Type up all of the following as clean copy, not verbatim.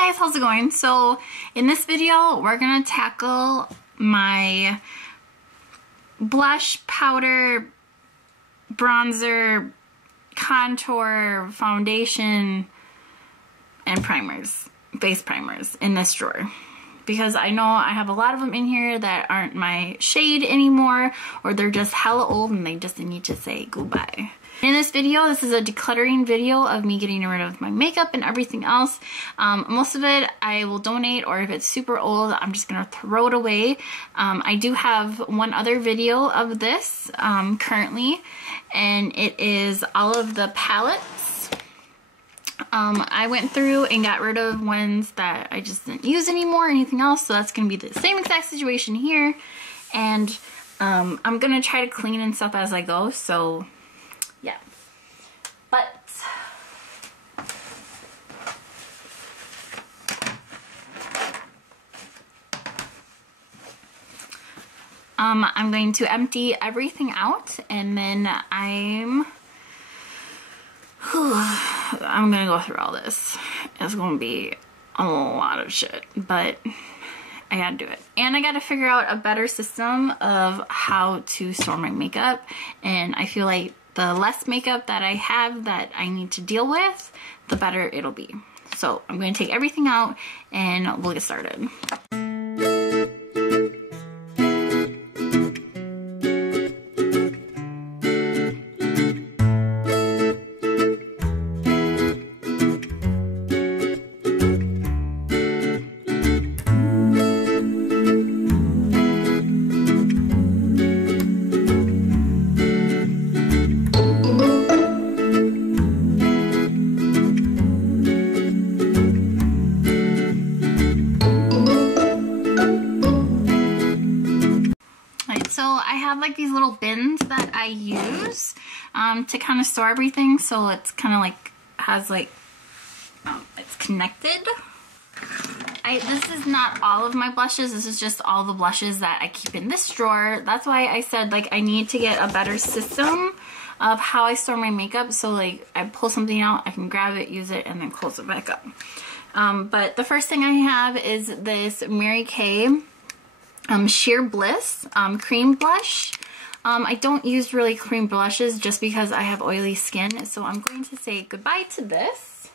guys, how's it going? So in this video we're gonna tackle my blush, powder, bronzer, contour, foundation, and primers, base primers in this drawer. Because I know I have a lot of them in here that aren't my shade anymore, or they're just hella old and they just need to say goodbye. In this video, this is a decluttering video of me getting rid of my makeup and everything else. Most of it I will donate, or if it's super old, I'm just gonna throw it away. I do have one other video of this currently, and it is all of the palettes. I went through and got rid of ones that I just didn't use anymore or anything else, so that's gonna be the same exact situation here. And I'm gonna try to clean and stuff as I go, so yeah. But I'm going to empty everything out, and then I'm gonna go through all this. It's gonna be a lot of shit, but I gotta do it. And I gotta figure out a better system of how to store my makeup, and I feel like the less makeup that I have that I need to deal with, the better it'll be. So I'm going to take everything out and we'll get started. Like these little bins that I use to kind of store everything, so it's kind of like has like it's connected. This is not all of my blushes, this is just all the blushes that I keep in this drawer. That's why I said like I need to get a better system of how I store my makeup, so like I pull something out, I can grab it, use it, and then close it back up. But the first thing I have is this Mary Kay Sheer Bliss cream blush. I don't use really cream blushes just because I have oily skin, so I'm going to say goodbye to this.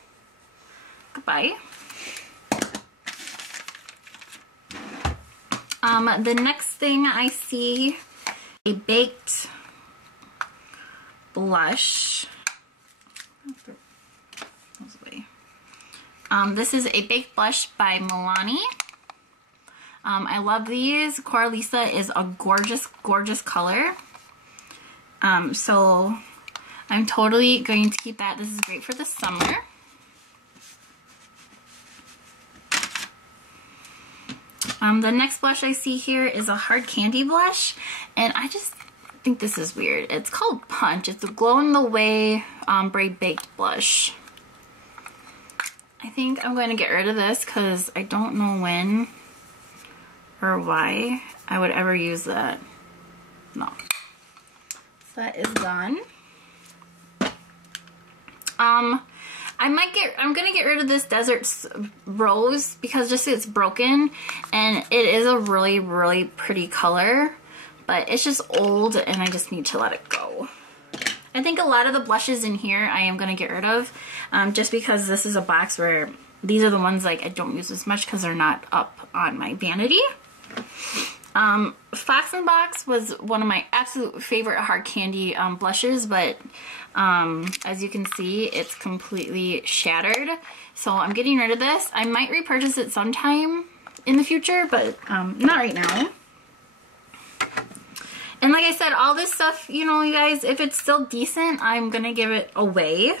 Goodbye. The next thing I see, a baked blush. This is a baked blush by Milani. I love these. Coralisa is a gorgeous, gorgeous color. So I'm totally going to keep that. This is great for the summer. The next blush I see here is a hard candy blush, and I just think this is weird. It's called Punch. It's a Glow in the Way ombre baked blush. I think I'm going to get rid of this because I don't know when or why I would ever use that. No. So that is done. I'm gonna get rid of this Desert Rose because just it's broken, and it is a really, really pretty color, but it's just old and I just need to let it go. I think a lot of the blushes in here I am gonna get rid of, just because this is a box where these are the ones like I don't use as much because they're not up on my vanity. Fox and Box was one of my absolute favorite hard candy blushes, but as you can see, it's completely shattered. So I'm getting rid of this. I might repurchase it sometime in the future, but not right now. And like I said, all this stuff, you know, you guys, if it's still decent, I'm gonna give it away.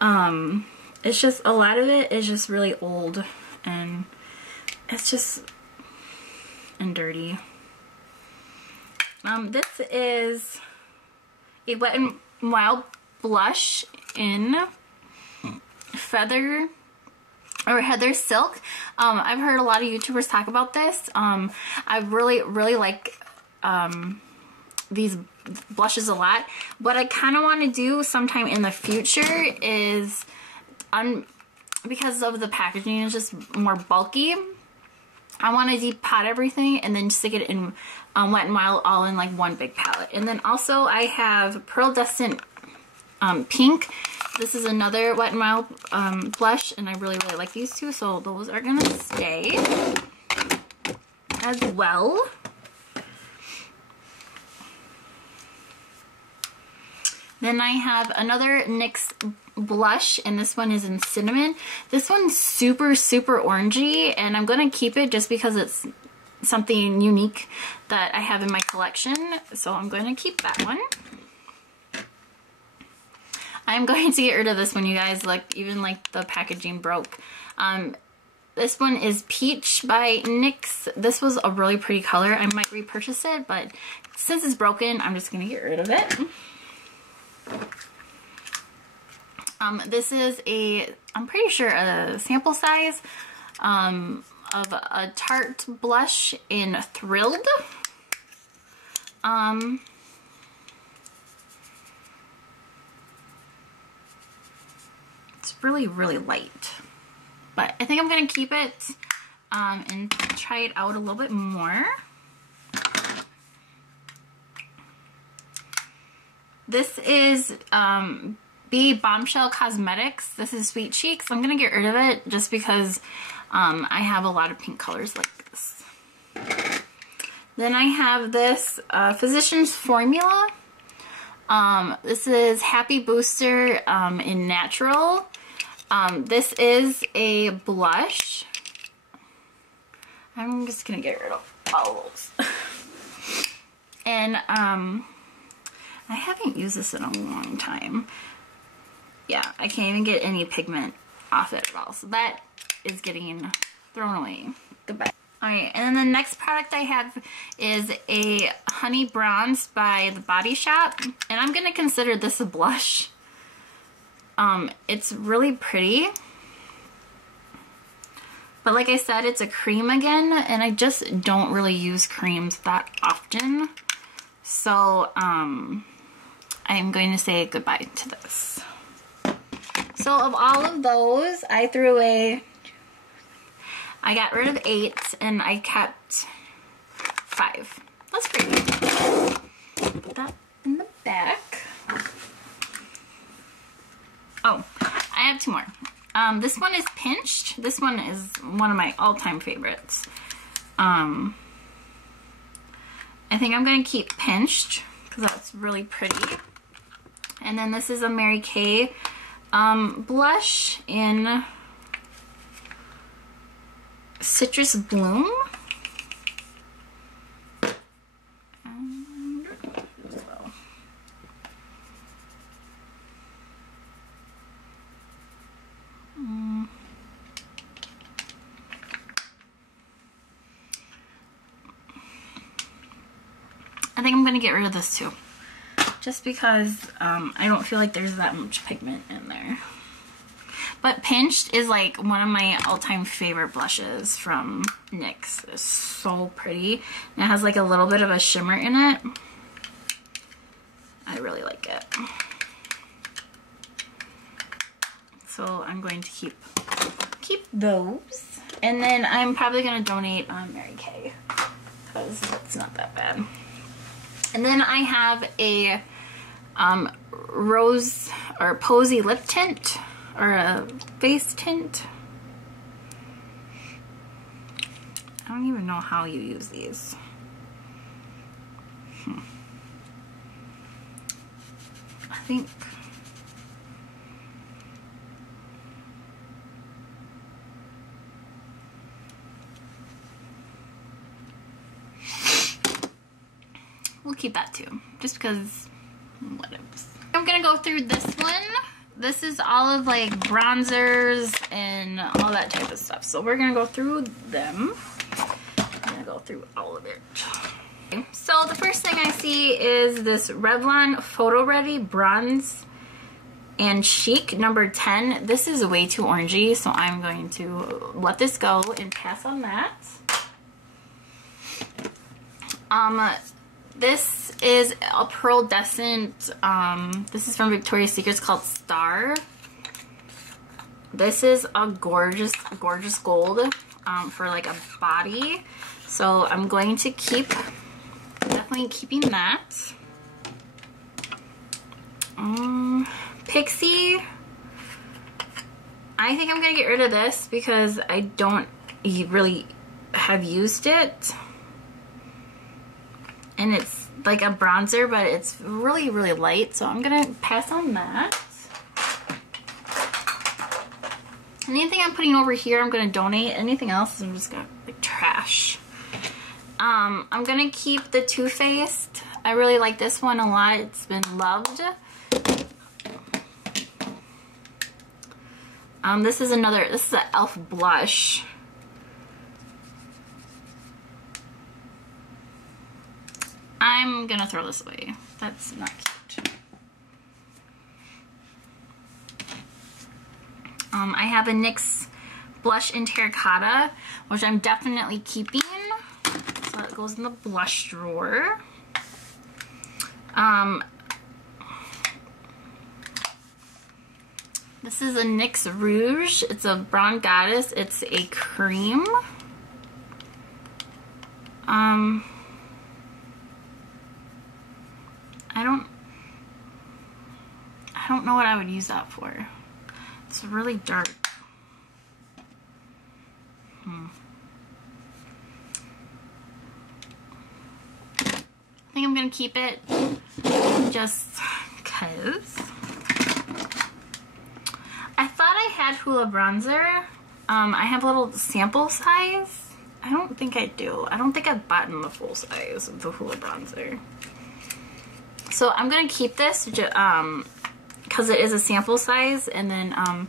It's just, a lot of it is just really old, and it's just and dirty. This is a Wet n Wild blush in Heather Silk. I've heard a lot of YouTubers talk about this. I really like these blushes a lot. What I kind of want to do sometime in the future is because of the packaging is just more bulky, I want to depot everything and then stick it in Wet n Wild all in like one big palette. And then also I have Pearlescent Pink. This is another Wet n Wild blush, and I really like these two, so those are gonna stay as well. Then I have another NYX blush, and this one is in Cinnamon. This one's super orangey, and I'm gonna keep it just because it's something unique that I have in my collection, so I'm going to keep that one. I'm going to get rid of this one, you guys. Like, even like the packaging broke. This one is Peach by NYX. This was a really pretty color. I might repurchase it, but since it's broken, I'm just gonna get rid of it. This is I'm pretty sure a sample size of a Tarte blush in Thrilled. It's really light, but I think I'm gonna keep it and try it out a little bit more. This is Bombshell Cosmetics. This is Sweet Cheeks. I'm gonna get rid of it just because I have a lot of pink colors like this. Then I have this Physicians Formula. This is Happy Booster in Natural. This is a blush. I'm just gonna get rid of all those. And I haven't used this in a long time. Yeah, I can't even get any pigment off it at all. So that is getting thrown away. Goodbye. Alright, and then the next product I have is a Honey Bronze by The Body Shop. And I'm going to consider this a blush. It's really pretty. But like I said, it's a cream again. And I just don't really use creams that often. So, I'm going to say goodbye to this. So of all of those, I got rid of 8 and I kept 5. That's great. Put that in the back. Oh, I have 2 more. This one is Pinched. This one is one of my all-time favorites. I think I'm going to keep Pinched because that's really pretty. And then this is a Mary Kay blush in Citrus Bloom. And I think I'm going to get rid of this too. Just because I don't feel like there's that much pigment in there. But Pinched is like one of my all-time favorite blushes from NYX. It's so pretty. And it has like a little bit of a shimmer in it. I really like it. So I'm going to keep those. And then I'm probably going to donate Mary Kay because it's not that bad. And then I have a rose or posy lip tint or a face tint. I don't even know how you use these. I think we'll keep that too, just because whatever. I'm gonna go through this one. This is all of like bronzers and all that type of stuff. So we're gonna go through them. I'm gonna go through all of it. Okay. So the first thing I see is this Revlon Photo Ready Bronze and Chic number 10. This is way too orangey, so I'm going to let this go and pass on that. This is a pearlescent, this is from Victoria's Secret, called Star. This is a gorgeous, gorgeous gold for like a body. So I'm going to definitely keeping that. Pixie. I think I'm going to get rid of this because I don't really have used it. And it's like a bronzer, but it's really, really light. So I'm going to pass on that. Anything I'm putting over here, I'm going to donate. Anything else, I'm just going to like trash. I'm going to keep the Too Faced. I really like this one a lot. It's been loved. This is an e.l.f. blush. I'm gonna throw this away. That's not cute. I have a NYX blush in terracotta, which I'm definitely keeping. So it goes in the blush drawer. This is a NYX Rouge. It's a Brown Goddess. It's a cream. I don't know what I would use that for. It's really dark. I think I'm gonna keep it just because. I thought I had Hoola bronzer. I have a little sample size. I don't think I do. I don't think I've bought in the full size of the Hoola bronzer. So I'm gonna keep this because it is a sample size, and then I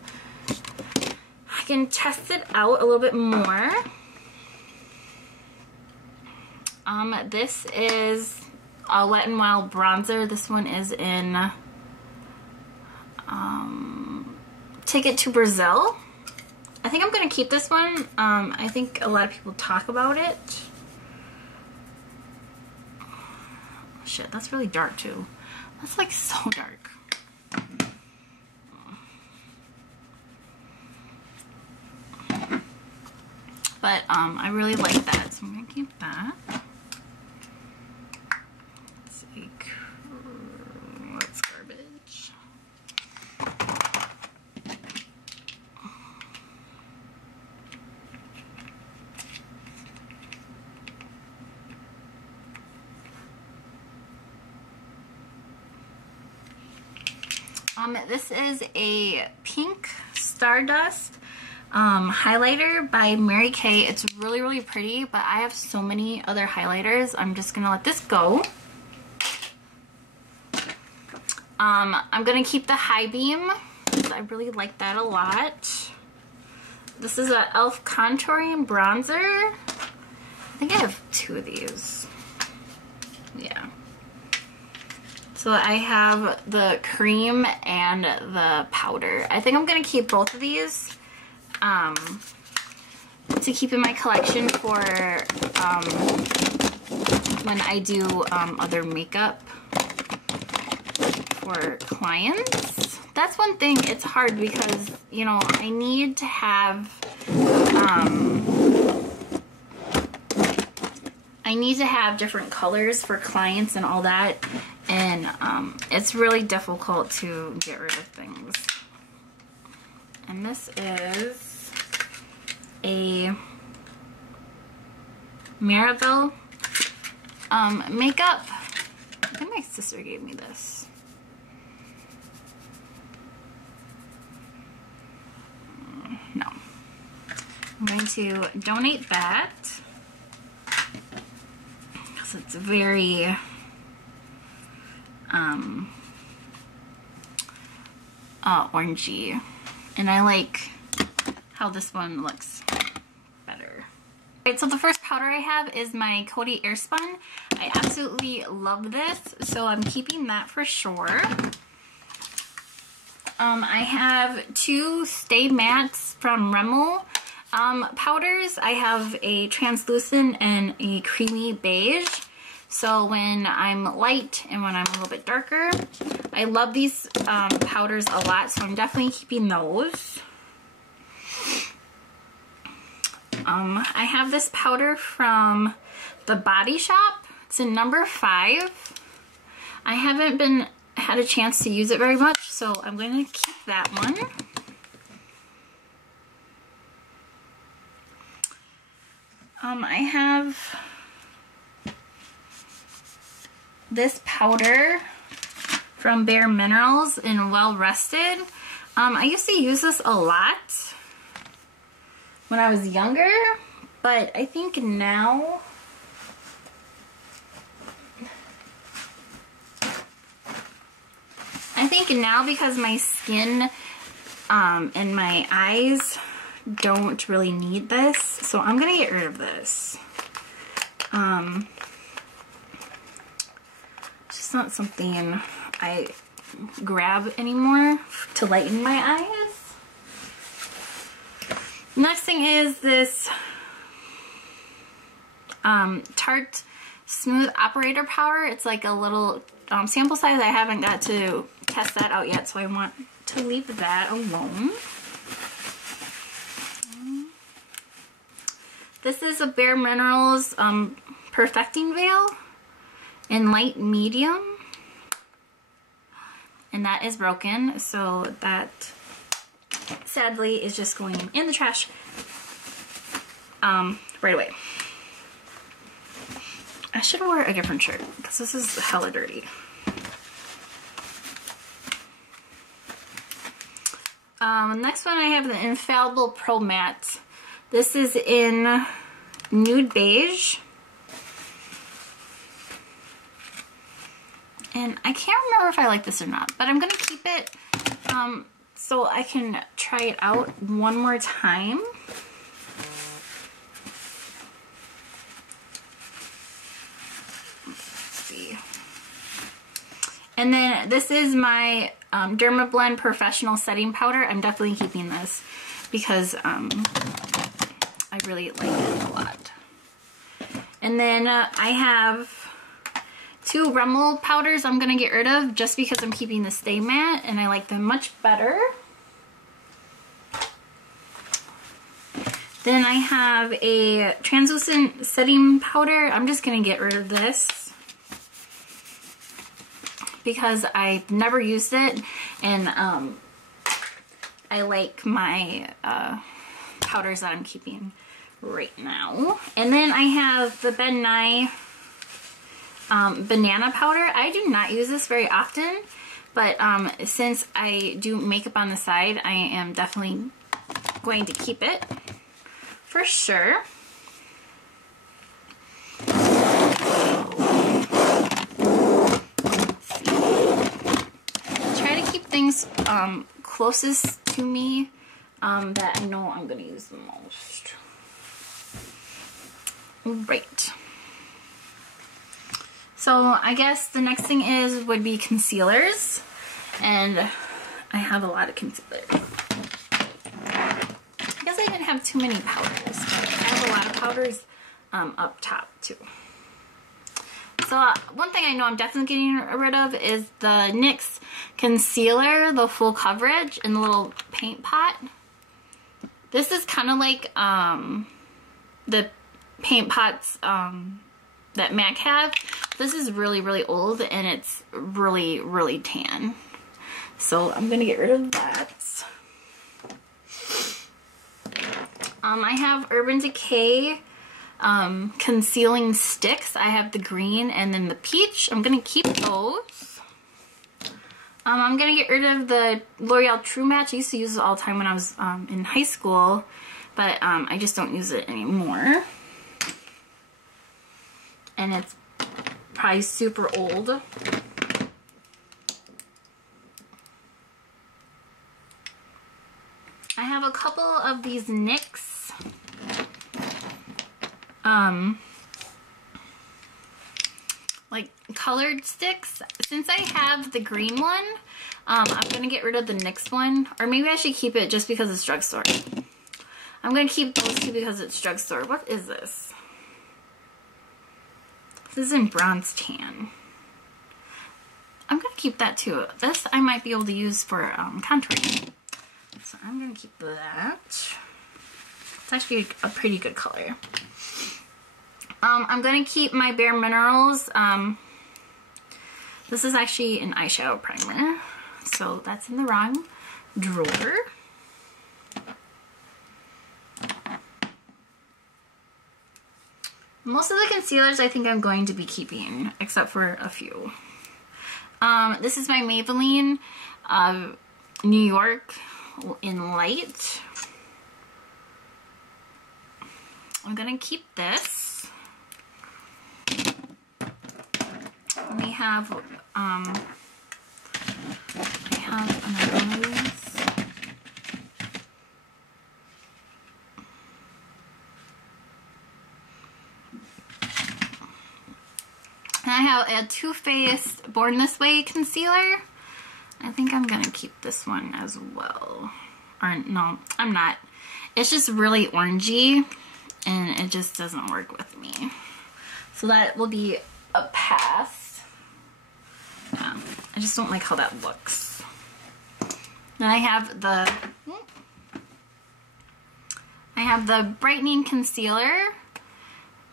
can test it out a little bit more. This is a Wet n Wild bronzer. This one is in Ticket to Brazil. I think I'm gonna keep this one. I think a lot of people talk about it. Shit, that's really dark too. That's like so dark. But I really like that, so I'm gonna keep that. It's like, what's garbage? This is a pink Stardust highlighter by Mary Kay. It's really, really pretty, but I have so many other highlighters. I'm just gonna let this go. I'm gonna keep the High Beam because I really like that a lot. This is a e.l.f. contouring bronzer. I think I have two of these. Yeah. So I have the cream and the powder. I think I'm gonna keep both of these to keep in my collection for when I do other makeup for clients. That's one thing, it's hard because, you know, I need to have different colors for clients and all that, and it's really difficult to get rid of things. And this is a Maribel makeup. I think my sister gave me this. No. I'm going to donate that because it's very orangey, and I like how this one looks better. Alright, so the first powder I have is my Caudalie Airspun. I absolutely love this, so I'm keeping that for sure. I have two Stay Mattes from Rimmel powders. I have a translucent and a creamy beige. So when I'm light and when I'm a little bit darker, I love these powders a lot, so I'm definitely keeping those. I have this powder from the Body Shop. It's in number 5. I haven't had a chance to use it very much, so I'm going to keep that one. I have this powder from Bare Minerals in Well Rested. I used to use this a lot when I was younger, but I think now because my skin and my eyes don't really need this, so I'm gonna get rid of this. It's just not something I grab anymore to lighten my eyes. Next thing is this Tarte Smooth Operator Powder. It's like a little sample size. I haven't got to test that out yet, so I want to leave that alone. This is a Bare Minerals Perfecting Veil in light medium. And that is broken, so that sadly is just going in the trash right away. I should wear a different shirt because this is hella dirty. Next one I have the Infallible Pro Matte. This is in Nude Beige. And I can't remember if I like this or not, but I'm gonna keep it so I can try it out one more time. Let's see. And then this is my Dermablend Professional Setting Powder. I'm definitely keeping this because I really like it a lot. And then I have 2 Rimmel powders I'm gonna get rid of just because I'm keeping the Stay Matte and I like them much better. Then I have a translucent setting powder. I'm just gonna get rid of this because I've never used it, and I like my powders that I'm keeping right now. And then I have the Ben Nye banana powder. I do not use this very often, but since I do makeup on the side, I am definitely going to keep it for sure. Try to keep things closest to me that I know I'm going to use the most. Right. So I guess the next thing would be concealers, and I have a lot of concealers. I guess I didn't have too many powders, but I have a lot of powders up top too. So one thing I know I'm definitely getting rid of is the NYX concealer, the full coverage in the little paint pot. This is kind of like the paint pots that MAC have. This is really, really old and it's really, really tan. So I'm gonna get rid of that. I have Urban Decay concealing sticks. I have the green and then the peach. I'm gonna keep those. I'm gonna get rid of the L'Oreal True Match. I used to use it all the time when I was in high school, but I just don't use it anymore. And it's probably super old. I have a couple of these NYX like colored sticks. Since I have the green one, I'm gonna get rid of the NYX one, or maybe I should keep it just because it's drugstore. I'm gonna keep those two because it's drugstore. What is this? This is in bronze tan. I'm gonna keep that too. This I might be able to use for contouring. So I'm gonna keep that. It's actually a pretty good color. I'm going to keep my Bare Minerals. This is actually an eyeshadow primer, so that's in the wrong drawer. Most of the concealers I think I'm going to be keeping, except for a few. This is my Maybelline New York in Light. I'm gonna keep this. We have I have another one of these. And I have a Too Faced Born This Way concealer. I think I'm gonna keep this one as well. Or no, I'm not. It's just really orangey and it just doesn't work with me. So that will be a pass. Yeah, I just don't like how that looks. Then I have the Brightening Concealer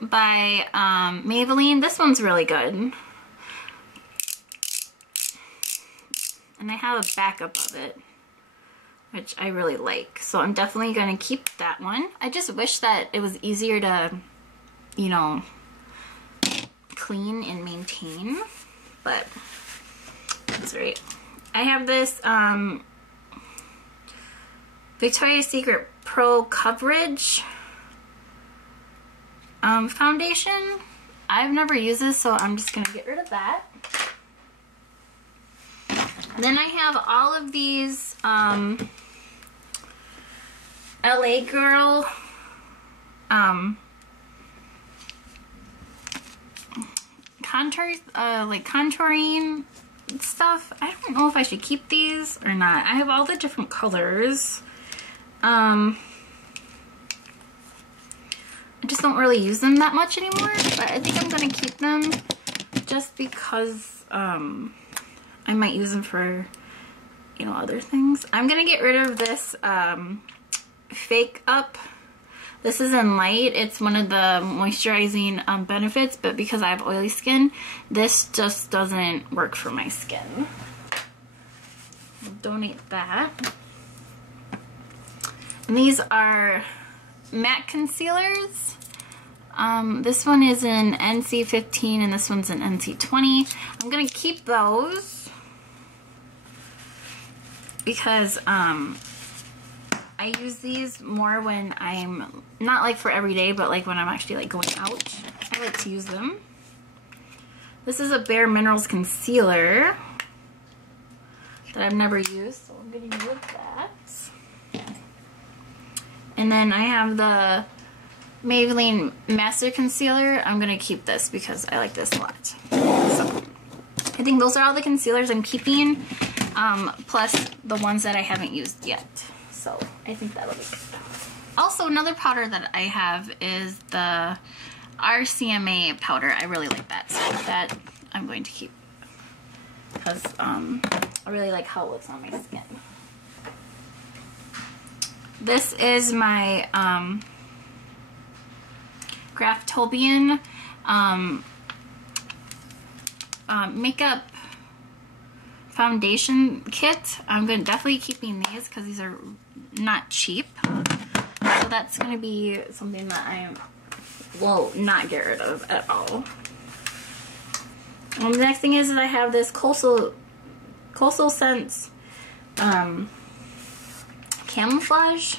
by Maybelline. This one's really good. And I have a backup of it, which I really like. So I'm definitely going to keep that one. I just wish that it was easier to, you know, clean and maintain. But that's right. I have this Victoria's Secret Pro Coverage foundation. I've never used this, so I'm just going to get rid of that. Then I have all of these LA Girl like contouring stuff. I don't know if I should keep these or not. I have all the different colors. I just don't really use them that much anymore, but I think I'm gonna keep them just because I might use them for, you know, other things. I'm gonna get rid of this Fake Up. This is in Light. It's one of the moisturizing benefits, but because I have oily skin, this just doesn't work for my skin. I'll donate that. And these are matte concealers. This one is in NC15 and this one's in NC20. I'm gonna keep those because I use these more when I'm, not like for every day, but like when I'm actually like going out. I like to use them. This is a Bare Minerals concealer that I've never used, so I'm gonna use that. And then I have the Maybelline Master Concealer. I'm gonna keep this because I like this a lot. So I think those are all the concealers I'm keeping, plus the ones that I haven't used yet. So I think that'll be good. Also, another powder that I have is the RCMA powder. I really like that, so that I'm going to keep because I really like how it looks on my skin. This is my Graftobian makeup foundation kit. I'm definitely keeping these because these are not cheap. So that's going to be something that I will not get rid of at all. The next thing is that I have this Coastal Scents Camouflage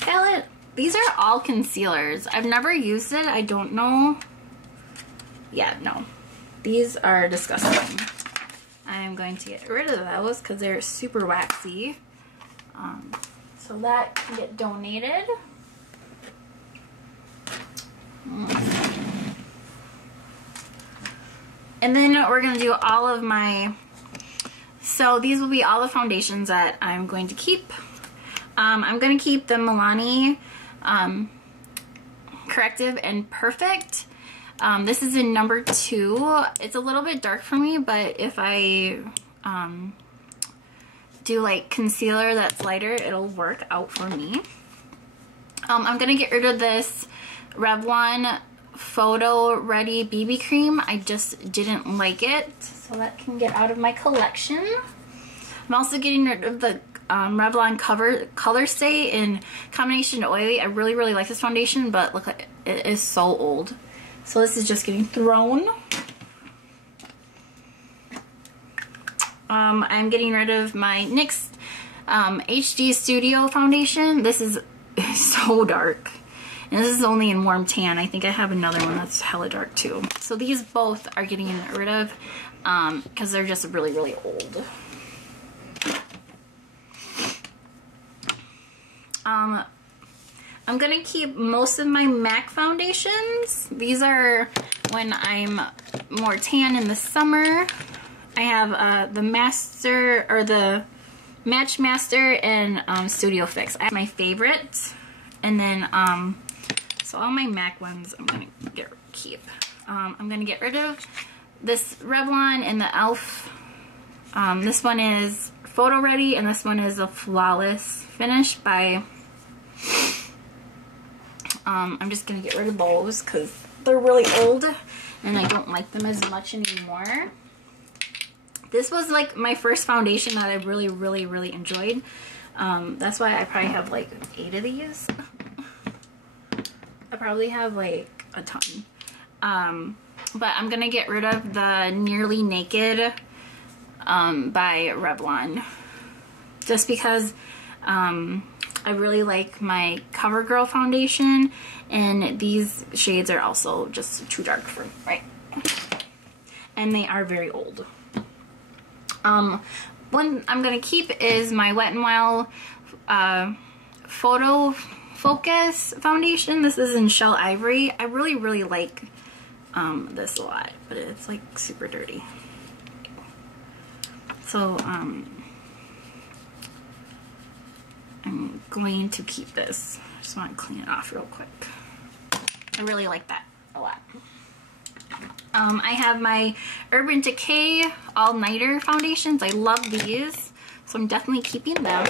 palette. These are all concealers. I've never used it. I don't know. Yeah, no. These are disgusting. I'm going to get rid of those because they're super waxy. So that can get donated. And then we're going to do all of my, so these will be all the foundations that I'm going to keep. I'm going to keep the Milani Corrective and Perfect. This is in number 2. It's a little bit dark for me, but if I do like concealer that's lighter, it'll work out for me. I'm gonna get rid of this Revlon Photo Ready BB cream. I just didn't like it, so that can get out of my collection. I'm also getting rid of the Revlon Color Stay in Combination Oily. I really, really like this foundation, but look, it is so old. So this is just getting thrown. I'm getting rid of my NYX HD Studio foundation. This is so dark. And this is only in warm tan. I think I have another one that's hella dark too. So these both are getting rid of because they're just really, really old. I'm gonna keep most of my MAC foundations. These are when I'm more tan in the summer. I have the Master, or the Match Master and Studio Fix. I have my favorite. And then, so all my MAC ones I'm gonna keep. I'm gonna get rid of this Revlon and the e.l.f. This one is Photo Ready, and this one is a Flawless Finish by... I'm just gonna get rid of those because they're really old and I don't like them as much anymore. This was like my first foundation that I really, really, really enjoyed. That's why I probably have like 8 of these. I probably have like a ton. But I'm gonna get rid of the Nearly Naked by Revlon. Just because I really like my CoverGirl foundation, and these shades are also just too dark for me, right? And they are very old. One I'm gonna keep is my Wet n Wild Photo Focus foundation. This is in Shell Ivory. I really, really like this a lot, but it's like super dirty. So I'm going to keep this. I just want to clean it off real quick. I really like that a lot. I have my Urban Decay All-Nighter foundations. I love these, so I'm definitely keeping them.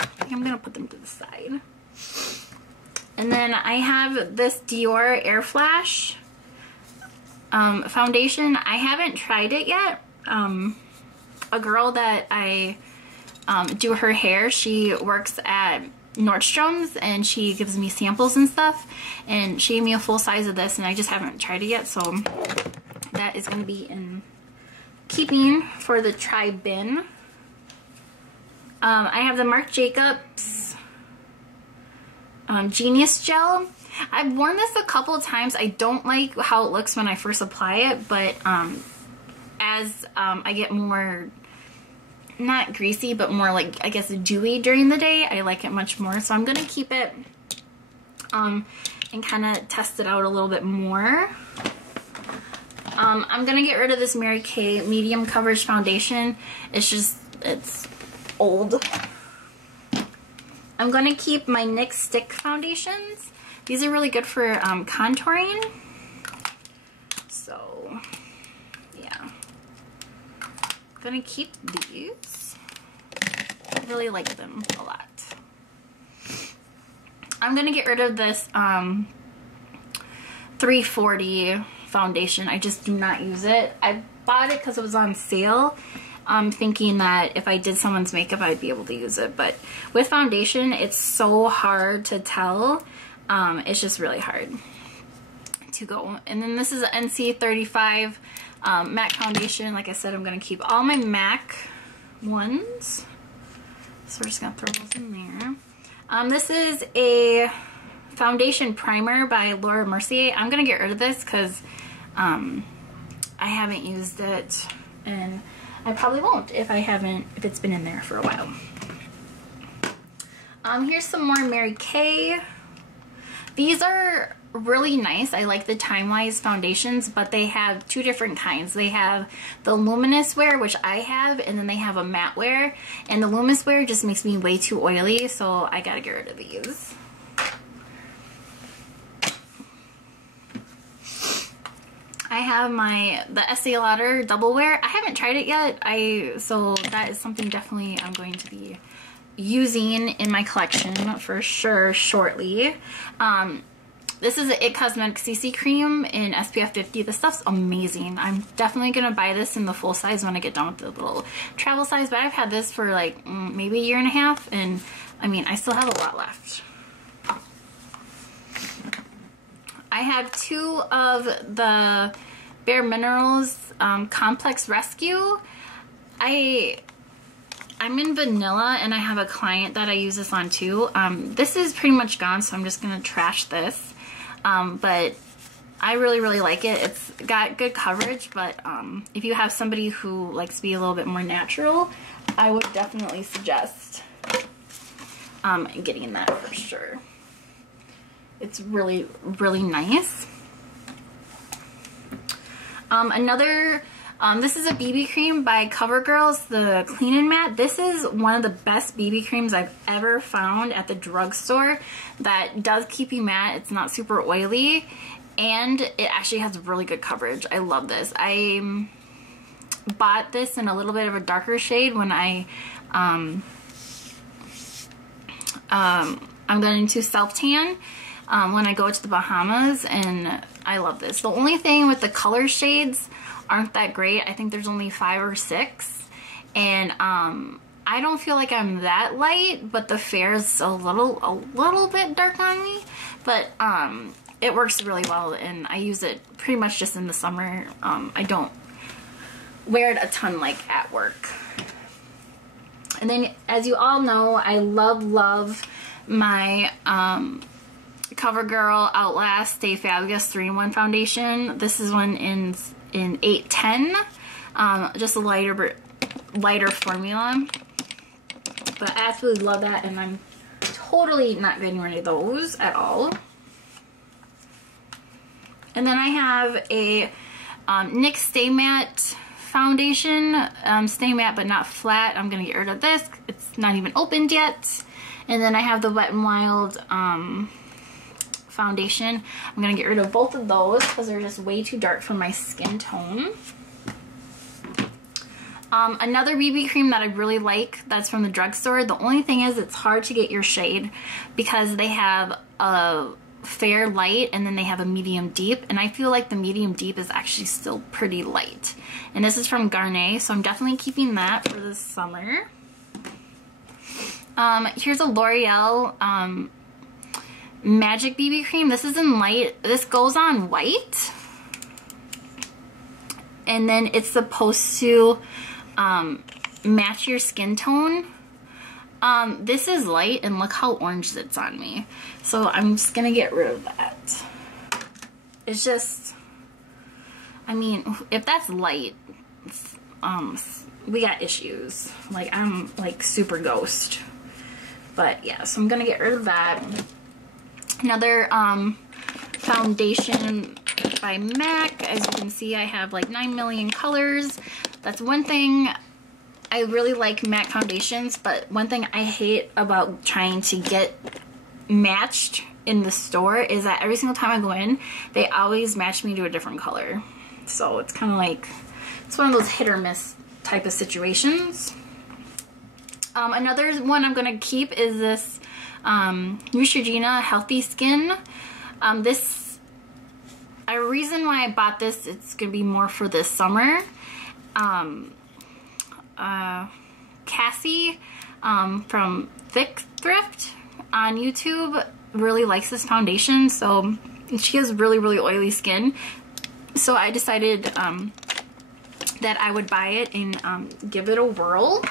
I think I'm going to put them to the side. And then I have this Dior Air Flash foundation. I haven't tried it yet. A girl that I do her hair, she works at Nordstrom's and she gives me samples and stuff, and she gave me a full size of this and I just haven't tried it yet, so that is going to be in keeping for the try bin. I have the Marc Jacobs Genius Gel. I've worn this a couple of times. I don't like how it looks when I first apply it, but as I get more, not greasy, but more like, I guess, dewy during the day, I like it much more. So I'm going to keep it and kind of test it out a little bit more. I'm going to get rid of this Mary Kay Medium Coverage Foundation. It's old. I'm going to keep my NYX Stick Foundations. These are really good for contouring. So, yeah. I'm going to keep these. I really like them a lot. I'm going to get rid of this 340 foundation. I just do not use it. I bought it because it was on sale, thinking that if I did someone's makeup I'd be able to use it, but with foundation it's so hard to tell. It's just really hard to go. And then this is an NC35 MAC foundation. Like I said, I'm going to keep all my MAC ones, so we're just going to throw those in there. This is a foundation primer by Laura Mercier. I'm going to get rid of this because I haven't used it, and I probably won't if it's been in there for a while. Here's some more Mary Kay. These are really nice. I like the Time Wise foundations, but they have two different kinds. They have the luminous wear, which I have, and then they have a matte wear, and the luminous wear just makes me way too oily, so I gotta get rid of these. I have the Estee Lauder Double Wear. I haven't tried it yet, so that is something definitely I'm going to be using in my collection for sure shortly. This is the It Cosmetics CC cream in SPF 50. This stuff's amazing. I'm definitely gonna buy this in the full size when I get done with the little travel size, but I've had this for like maybe a year and a half, and I mean, I still have a lot left. I have 2 of the Bare Minerals Complex Rescue. I'm in vanilla, and I have a client that I use this on too. This is pretty much gone, so I'm just gonna trash this. But I really like it. It's got good coverage, but if you have somebody who likes to be a little bit more natural, I would definitely suggest getting that for sure. It's really nice. This is a BB cream by CoverGirl, the Clean and Matte. This is one of the best BB creams I've ever found at the drugstore that does keep you matte. It's not super oily, and it actually has really good coverage. I love this. I bought this in a little bit of a darker shade when I'm going to self-tan when I go to the Bahamas, and I love this. The only thing with the color shades aren't that great. I think there's only 5 or 6, and I don't feel like I'm that light, but the fair is a little bit dark on me, but it works really well, and I use it pretty much just in the summer. I don't wear it a ton like at work. And then, as you all know, I love my CoverGirl Outlast Stay Fabulous 3-in-1 foundation. This is one in 810, just a lighter formula, but I absolutely love that, and I'm totally not getting rid of those at all. And then I have a NYX Stay Matte foundation, Stay Matte but not flat. I'm gonna get rid of this. It's not even opened yet. And then I have the Wet n Wild foundation. I'm gonna get rid of both of those because they're just way too dark for my skin tone. Another BB cream that I really like that's from the drugstore. The only thing is it's hard to get your shade because they have a fair light and then they have a medium deep, and I feel like the medium deep is actually still pretty light. And this is from Garnier, so I'm definitely keeping that for this summer. Here's a L'Oreal Magic BB cream. This is in light. This goes on white, and then it's supposed to match your skin tone. This is light, and look how orange it's on me. So I'm just gonna get rid of that. It's just, I mean, if that's light, we got issues. Like, I'm like super ghost. But yeah, so I'm gonna get rid of that. Another foundation by MAC. As you can see, I have like 9 million colors. That's one thing. I really like MAC foundations, but one thing I hate about trying to get matched in the store is that every single time I go in, they always match me to a different color. So it's kind of like, it's one of those hit or miss type of situations. Another one I'm going to keep is this Neutrogena Healthy Skin. A reason why I bought this, it's going to be more for this summer. Cassie from Thick Thrift on YouTube really likes this foundation, so she has really oily skin, so I decided that I would buy it and give it a whirl.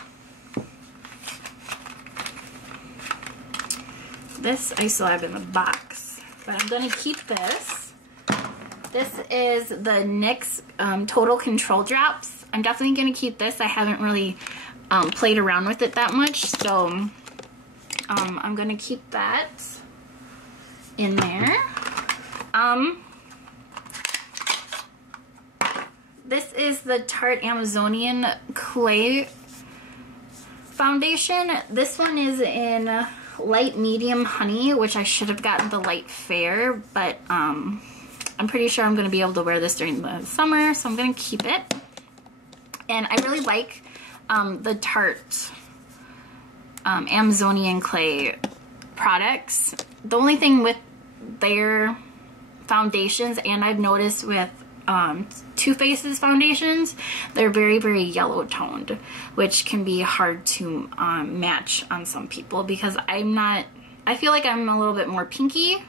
This I still have in the box, but I'm gonna keep this. This is the NYX Total Control Drops. I'm definitely gonna keep this. I haven't really played around with it that much, so I'm gonna keep that in there. This is the Tarte Amazonian Clay foundation. This one is in light medium honey, which I should have gotten the light fair, but I'm pretty sure I'm going to be able to wear this during the summer, so I'm going to keep it. And I really like the Tarte Amazonian clay products. The only thing with their foundations, and I've noticed with Too Faced's foundations, they're very, very yellow toned, which can be hard to match on some people, because I feel like I'm a little bit more pinky,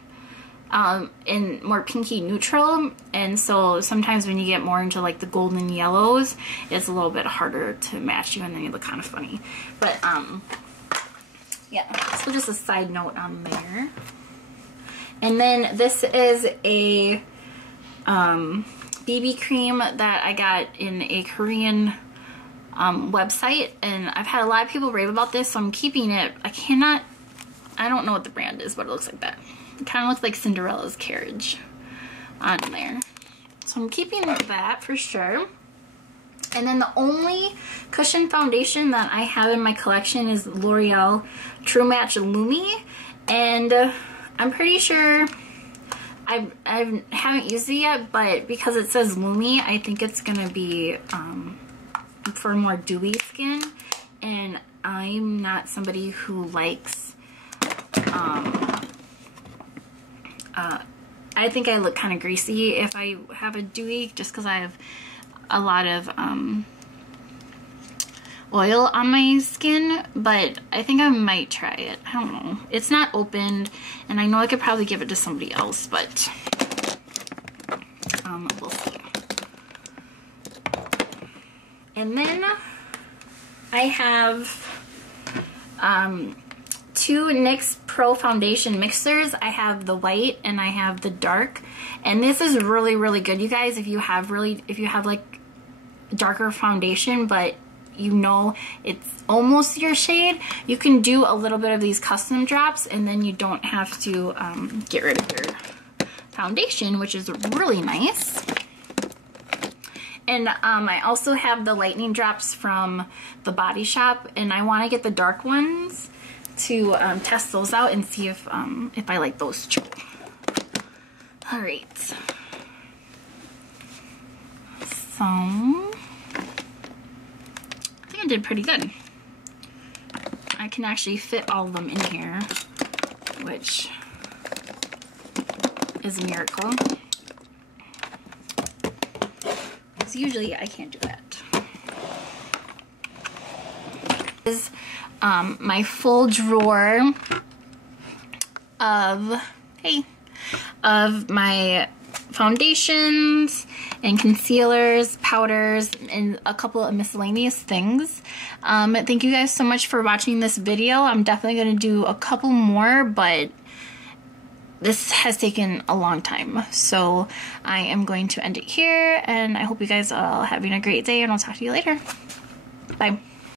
and more pinky neutral, and so sometimes when you get more into like the golden yellows, it's a little bit harder to match you, and then you look kind of funny. But yeah, so just a side note on there. And then this is a BB cream that I got in a Korean website, and I've had a lot of people rave about this, so I'm keeping it. I don't know what the brand is, but it looks like that. It kind of looks like Cinderella's carriage on there. So I'm keeping that for sure. And then the only cushion foundation that I have in my collection is L'Oreal True Match Lumi. And I'm pretty sure I haven't used it yet, but because it says Lumi, I think it's going to be for more dewy skin. And I'm not somebody who likes... I think I look kind of greasy if I have a dewy, just because I have a lot of oil on my skin, but I think I might try it. I don't know. It's not opened, and I know I could probably give it to somebody else, but we'll see. And then I have two NYX Pro Foundation mixers. I have the white and I have the dark, and this is really, really good, you guys. If you have like darker foundation, but you know it's almost your shade, you can do a little bit of these custom drops, and then you don't have to get rid of your foundation, which is really nice. And I also have the lightning drops from the Body Shop, and I want to get the dark ones to test those out and see if I like those too. All right. So I think I did pretty good. I can actually fit all of them in here, which is a miracle. Because usually I can't do that. This is my full drawer of my foundations and concealers, powders, and a couple of miscellaneous things. Thank you guys so much for watching this video. I'm definitely going to do a couple more, but this has taken a long time, so I am going to end it here, and I hope you guys are all having a great day, and I'll talk to you later. Bye.